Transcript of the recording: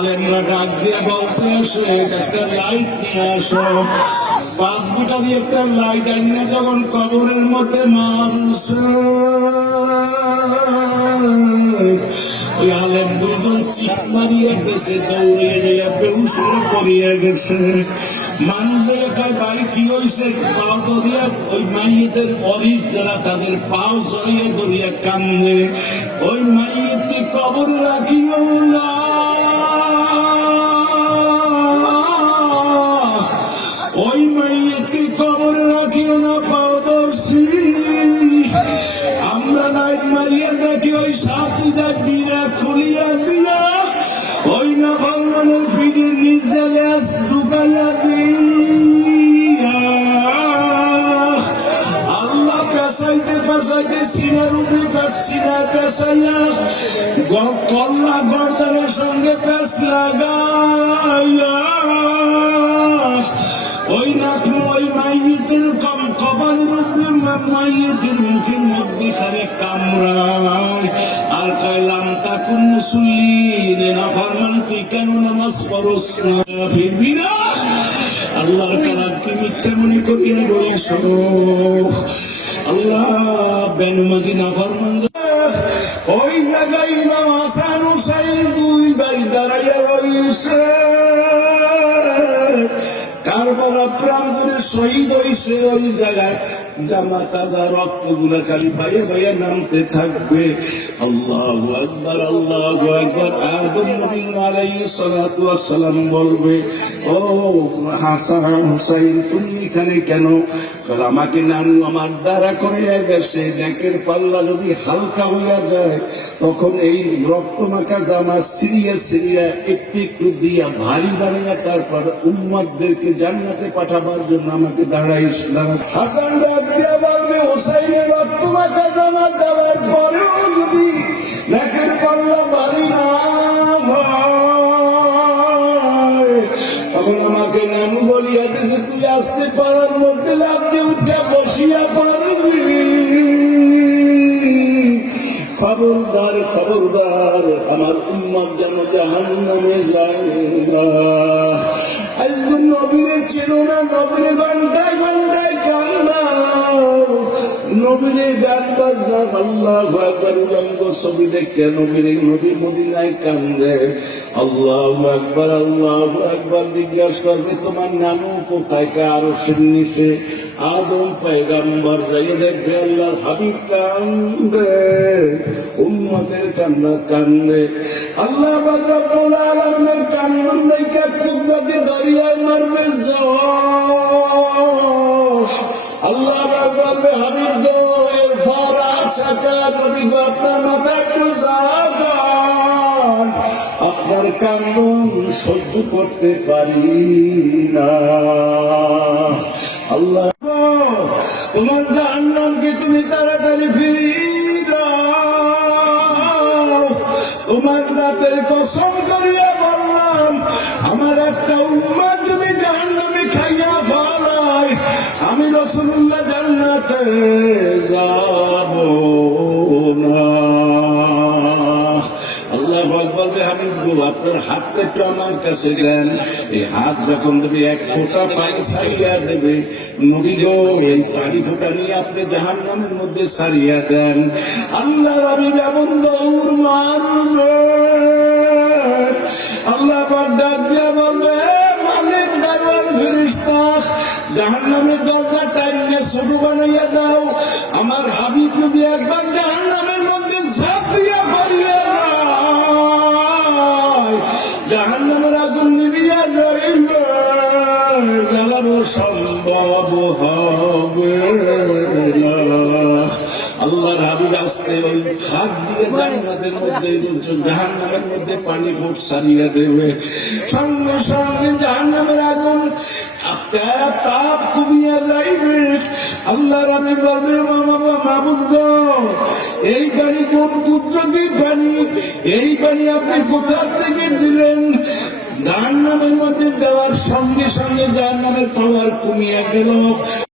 আলেমরা ডাক দিয়ে বলতে আসে একটা লাইট নিয়ে আসো। 5 মিটারি একটা লাইট আইনে যখন কবরের মধ্যে মারছে, ওই আলেম দুজন চিৎ মারিয়ে গেছে, দৌড়িয়ে গেলে বেহুশ হয়ে পড়িয়ে গেছে। মানুষ এলাকায় বাড়ি কি হয়েছে, পাও দরিয়া ওই মাইয়েদের অরিস যারা তাদের পাও জড়িয়ে দরিয়া কান্দে। ওই মাইয়েতে কবর রাখিও না, ওই মাইয়েতে কবর রাখিও না পাওদর্শী। আমরা লাইট মারিয়া দেখি ওই সাপটা দিরা খুলিয়া দিয়া ওই না ভগবানের ফিটের নিজ দেলে ঢুকাইয়া দিয়া আল্লাহ পেশাইতে পেশাইতে সিনার উপরে সিনা পেশাইয়া কল্লা গর্দানের সঙ্গে পেশ লাগাইয়া ওই নাক ওই মাইয়েতের কপালের উপরে মাইয়েতের মুখের মধ্যে খালি কামড়ায় আর কয়লাম তাকুন মুসল্লিন নাফরমান তুই কেন নামাজ পড়স না, ফিরবি না? আল্লাহর কালামকে মিথ্যা মনে করিয়া রইস। আল্লাহ বেনমাজি নাফরমান ওই জায়গায় ইমাম হাসান হুসাইন 2 ভাই দাঁড়াইয়া রইছে। কারবালা প্রান্তরে শহীদ হইছে ওই জায়গায় জামা তাজা রক্ত গুলা খালি বাইয়া বাইয়া নামতে থাকবে। আল্লাহু আকবার, আল্লাহু আকবার। আদম নবী আলাইহিস সালাতু ওয়াস সালাম বলবে, ও হাসান হুসাইন তুমি এখানে কেন? কারণ আমাকে নানু আমার দ্বারা করে গেছে, নেকের পাল্লা যদি হালকা হইয়া যায় তখন এই রক্ত মাখা জামা সিরিয়া সিরিয়া একটু একটু দিয়া ভারী বানাইয়া তারপর উম্মতদেরকে জান্নাতে পাঠাবার জন্য আমাকে দাঁড়াইস। হাসান ডাক দিয়া বলবে, হুসাইনের রক্ত মাখা জামা দেওয়ার পরেও যদি নেকের পাল্লা ভারী না হয় তখন আমাকে নানু বলিয়া দিয়েছে তুই আসতে পারার মধ্যে লাভ দিয়ে উঠে বসিয়া পারবি। খবরদার খবরদার আমার উম্মত যেন জাহান্নামে যায় না। আজকে নবীরে চিনো না, নবীরে ঘন্টায় ঘন্টায় কান্দাও, নবীরে গান বাজনা আল্লাহু আকবার উলঙ্গ ছবি দেখে নবীরে নবী মদিনায় কান্দে। আল্লাহু আকবার, আল্লাহু আকবার। জিজ্ঞাসা করবে তোমার নানু কোথায়? আরশের নিচে। আদম পয়গম্বর যাইয়ে দেখবে আল্লাহর হাবিব কান্দে, উম্মতের কান্না কান্দে। আল্লাহ পাক রব্বুল আলামিনের কান্দন দেখে কুদরতে দরিয়ায় মারবে জোশ। আল্লাহ পাক বলবে হাবিব গো এর ফরাসাকা নবী গো আপনার মাথা একটু জাগান, আপনার কান্দন সহ্য করতে পারি না। আল্লাহ তোমার জাহান্নামকে তুমি তাড়াতাড়ি ফিরাও। তোমার জাতের কসম করিয়া বললাম আমার একটা উম্মত যদি জাহান্নামে খাইয়া ফেলায় আমি রাসূলুল্লাহ জান্নাতে যাব না। আল্লাহ বলবে হাবিব গো আপনার হাতটা একটু আমার কাছে দেন। এই হাত যখন তুমি এক ফোঁটা পানি ছাড়িয়া দেবে নবী গো এই পানি ফোঁটা নিয়ে আপনি জাহান্নামের মধ্যে ছাড়িয়া দেন। আল্লাহ হাবিব এমন দৌড় মারবে, আল্লাহ ডাক দিয়া বলবে মালিক দারওয়ান ফেরেশতা জাহান্নামের দরজা টাইনে ছোট বানাইয়া দাও। আমার হাবিব যদি একবার জাহান্নামের মধ্যে ঝাঁপ দিয়া পড়িয়া যায় জাহান্নামের আগুন নিভিয়া যাইবে, জ্বালানো সম্ভব হবে না। আল্লাহর হাবিব আসতে ওই হাত দিয়ে জান্নাতের মধ্যে জাহান্নামের মধ্যে পানি ফুট সারিয়া দেবে। সঙ্গে সঙ্গে জাহান্নামের আগুন তাপ কমিয়া যাইবে। আল্লাহর হাবিব বলবে মাবুদ গো এই পানি কোন কুদরতি পানি, এই পানি আপনি কোথা থেকে দিলেন? জাহান্নামের মধ্যে দেওয়ার সঙ্গে সঙ্গে জাহান্নামের পাওয়ার কমিয়া গেল।